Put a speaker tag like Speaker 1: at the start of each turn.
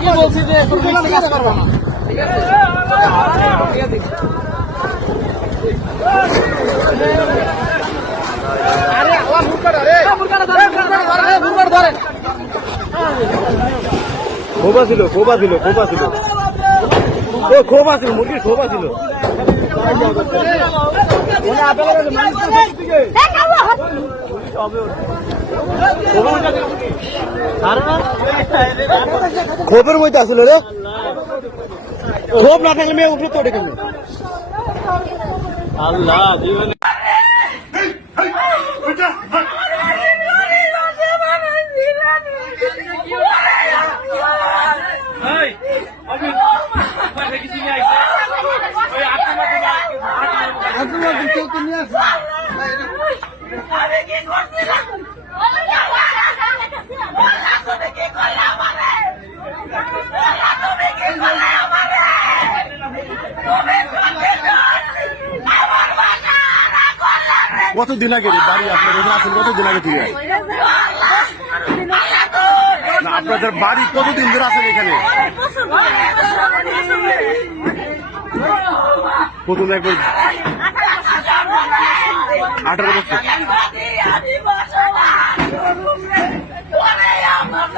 Speaker 1: আগে বলছি যে কাজ করব না ঠিক
Speaker 2: ছিল খোবা ছিল খোবা ছিল ও খোবা ছিল মুরগির খোবা ছিল খোপের মধ্যে আসলে রে? খোপ না থাকলে মেয়ে উঠে তো কেমন? আল্লাহ।
Speaker 3: আমি কি করছিলাম?
Speaker 2: কতদিন আগে বাড়ি আপনার এখানে আছেন কতদিন আগে থেকে আপনাদের বাড়ি কতদিন ধরে আছেন এখানে কত একবার আঠারো বছর
Speaker 3: ওরে আমার